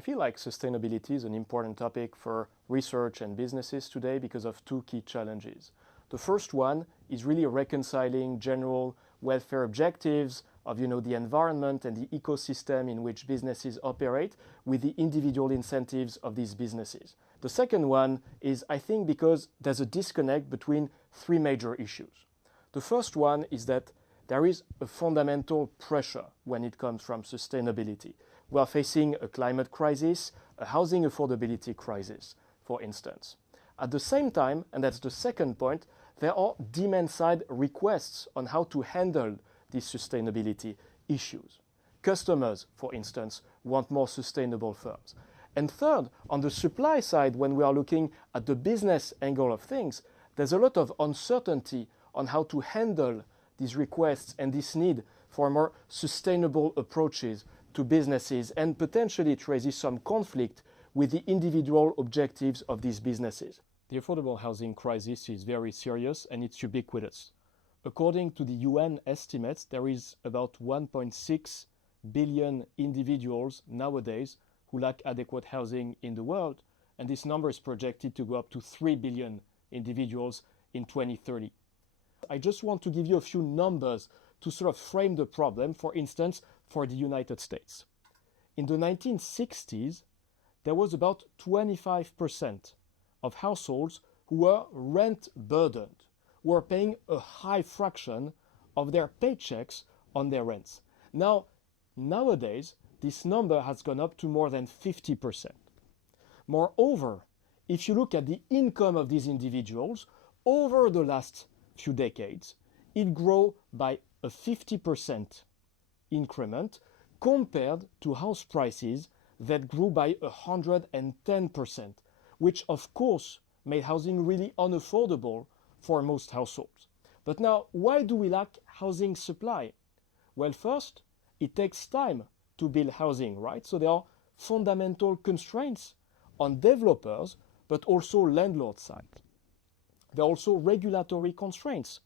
I feel like sustainability is an important topic for research and businesses today because of two key challenges. The first one is really reconciling general welfare objectives of the environment and the ecosystem in which businesses operate with the individual incentives of these businesses. The second one is, I think, because there's a disconnect between three major issues. The first one is that there is a fundamental pressure when it comes from sustainability. We are facing a climate crisis, a housing affordability crisis, for instance. At the same time, and that's the second point, there are demand-side requests on how to handle these sustainability issues. Customers, for instance, want more sustainable firms. And third, on the supply side, when we are looking at the business angle of things, there's a lot of uncertainty on how to handle these requests and this need for more sustainable approaches to businesses, and potentially it raises some conflict with the individual objectives of these businesses. The affordable housing crisis is very serious and it's ubiquitous. According to the UN estimates, there is about 1.6 billion individuals nowadays who lack adequate housing in the world, and this number is projected to go up to 3 billion individuals in 2030. I just want to give you a few numbers to sort of frame the problem, for instance, for the United States. In the 1960s, there was about 25% of households who were rent burdened, who were paying a high fraction of their paychecks on their rents. Nowadays, this number has gone up to more than 50%. Moreover, if you look at the income of these individuals over the last few decades, it grew by a 50% increment compared to house prices that grew by 110%, which of course made housing really unaffordable for most households. But now, why do we lack housing supply? Well, first, it takes time to build housing, right? So there are fundamental constraints on developers, but also landlord side. There are also regulatory constraints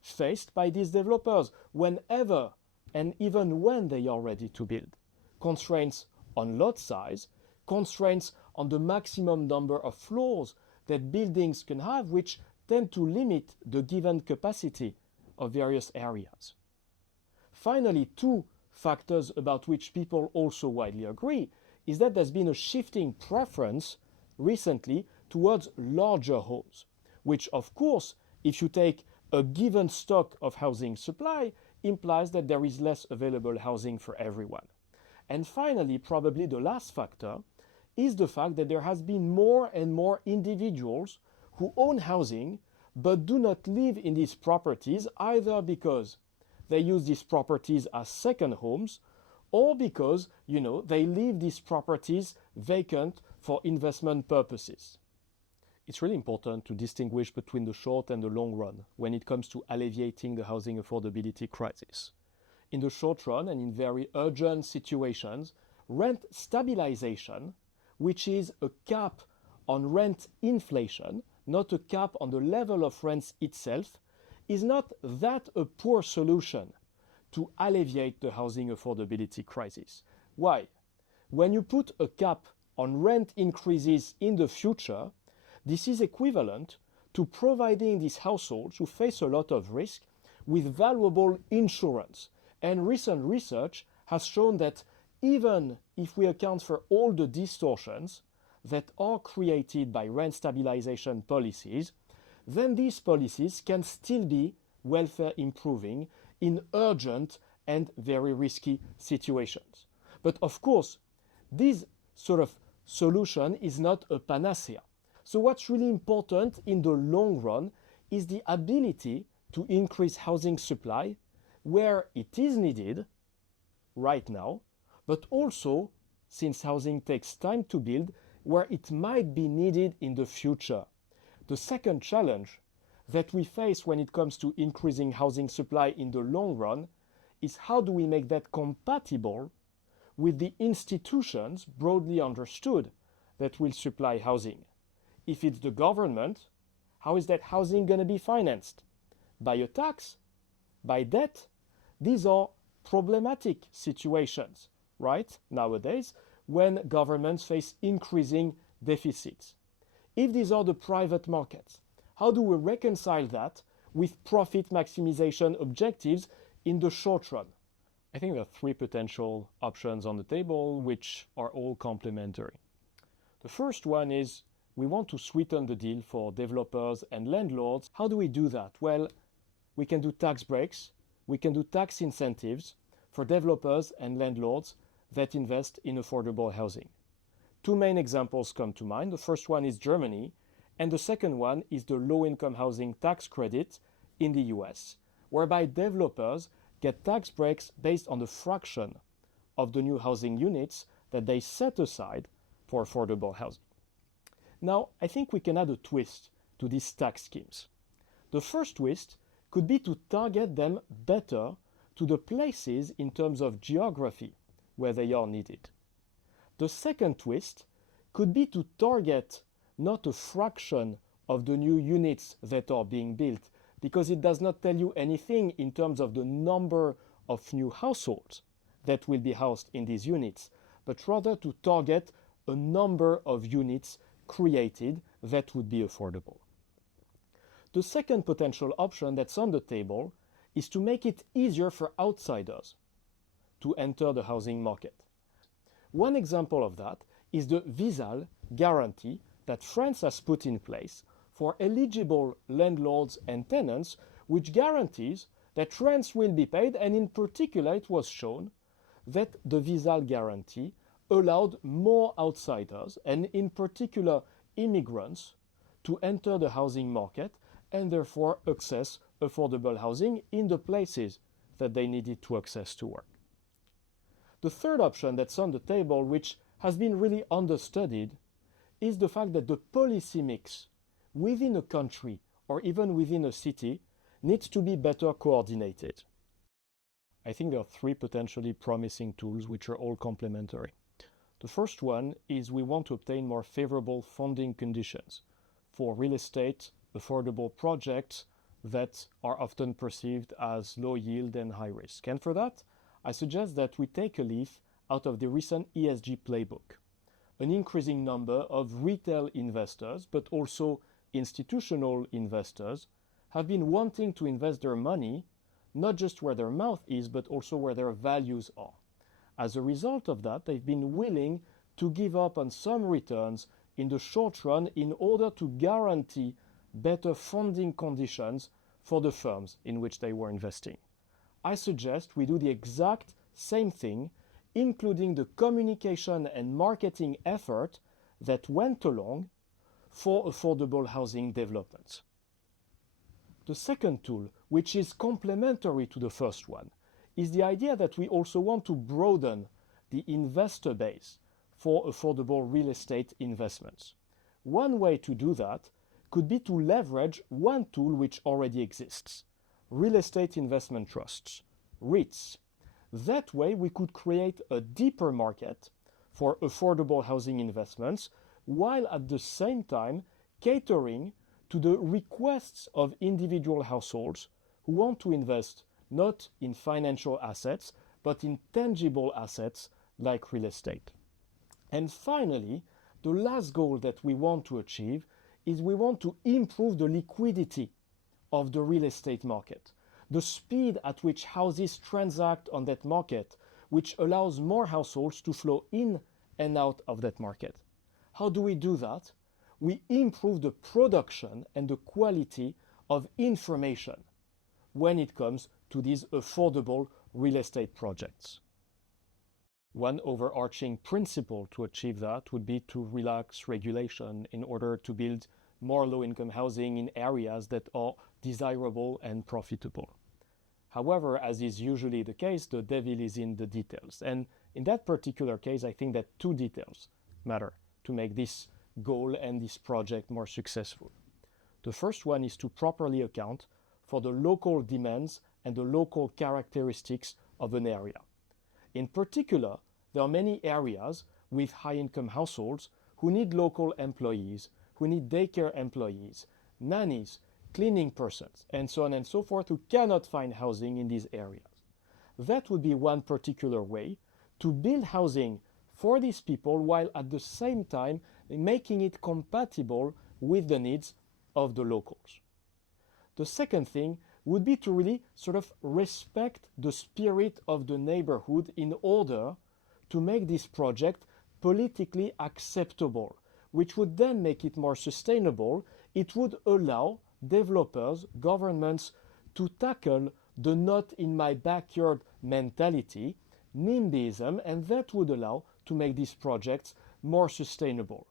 faced by these developers whenever and even when they are ready to build. Constraints on lot size, constraints on the maximum number of floors that buildings can have, which tend to limit the given capacity of various areas. Finally, two factors about which people also widely agree is that there's been a shifting preference recently towards larger homes, which of course, if you take a given stock of housing supply, implies that there is less available housing for everyone. And finally, probably the last factor is the fact that there has been more and more individuals who own housing but do not live in these properties, either because they use these properties as second homes or because, they leave these properties vacant for investment purposes. It's really important to distinguish between the short and the long run when it comes to alleviating the housing affordability crisis. In the short run and in very urgent situations, rent stabilization, which is a cap on rent inflation, not a cap on the level of rents itself, is not that a poor solution to alleviate the housing affordability crisis. Why? When you put a cap on rent increases in the future, this is equivalent to providing these households who face a lot of risk with valuable insurance. And recent research has shown that even if we account for all the distortions that are created by rent stabilization policies, then these policies can still be welfare improving in urgent and very risky situations. But of course, this sort of solution is not a panacea. So what's really important in the long run is the ability to increase housing supply where it is needed right now, but also, since housing takes time to build, where it might be needed in the future. The second challenge that we face when it comes to increasing housing supply in the long run is how do we make that compatible with the institutions broadly understood that will supply housing. If it's the government, how is that housing going to be financed? By a tax? By debt? These are problematic situations, right, nowadays, when governments face increasing deficits. If these are the private markets, how do we reconcile that with profit maximization objectives in the short run? I think there are three potential options on the table, which are all complementary. The first one is we want to sweeten the deal for developers and landlords. How do we do that? Well, we can do tax breaks, we can do tax incentives for developers and landlords that invest in affordable housing. Two main examples come to mind. The first one is Germany, and the second one is the low-income housing tax credit in the US, whereby developers get tax breaks based on the fraction of the new housing units that they set aside for affordable housing. Now, I think we can add a twist to these tax schemes. The first twist could be to target them better to the places in terms of geography where they are needed. The second twist could be to target not a fraction of the new units that are being built, because it does not tell you anything in terms of the number of new households that will be housed in these units, but rather to target a number of units created that would be affordable. The second potential option that's on the table is to make it easier for outsiders to enter the housing market. One example of that is the VISAL guarantee that France has put in place for eligible landlords and tenants, which guarantees that rents will be paid, and in particular it was shown that the VISAL guarantee allowed more outsiders, and in particular immigrants, to enter the housing market and therefore access affordable housing in the places that they needed to access to work. The third option that's on the table, which has been really understudied, is the fact that the policy mix within a country or even within a city needs to be better coordinated. I think there are three potentially promising tools which are all complementary. The first one is we want to obtain more favorable funding conditions for real estate affordable projects that are often perceived as low yield and high risk. And for that, I suggest that we take a leaf out of the recent ESG playbook. An increasing number of retail investors, but also institutional investors, have been wanting to invest their money not just where their mouth is, but also where their values are. As a result of that, they've been willing to give up on some returns in the short run in order to guarantee better funding conditions for the firms in which they were investing. I suggest we do the exact same thing, including the communication and marketing effort that went along for affordable housing development. The second tool, which is complementary to the first one, is the idea that we also want to broaden the investor base for affordable real estate investments. One way to do that could be to leverage one tool which already exists: real estate investment trusts, REITs. That way we could create a deeper market for affordable housing investments, while at the same time catering to the requests of individual households who want to invest not in financial assets, but in tangible assets like real estate. And finally, the last goal that we want to achieve is we want to improve the liquidity of the real estate market, the speed at which houses transact on that market, which allows more households to flow in and out of that market. How do we do that? We improve the production and the quality of information when it comes to these affordable real estate projects. One overarching principle to achieve that would be to relax regulation in order to build more low-income housing in areas that are desirable and profitable. However, as is usually the case, the devil is in the details. And in that particular case, I think that two details matter to make this goal and this project more successful. The first one is to properly account for the local demands and the local characteristics of an area. In particular, there are many areas with high-income households who need local employees, who need daycare employees, nannies, cleaning persons, and so on and so forth, who cannot find housing in these areas. That would be one particular way to build housing for these people while at the same time making it compatible with the needs of the locals. The second thing would be to really sort of respect the spirit of the neighborhood in order to make this project politically acceptable, which would then make it more sustainable. It would allow developers, governments to tackle the not in my backyard mentality, NIMBYism, and that would allow to make these projects more sustainable.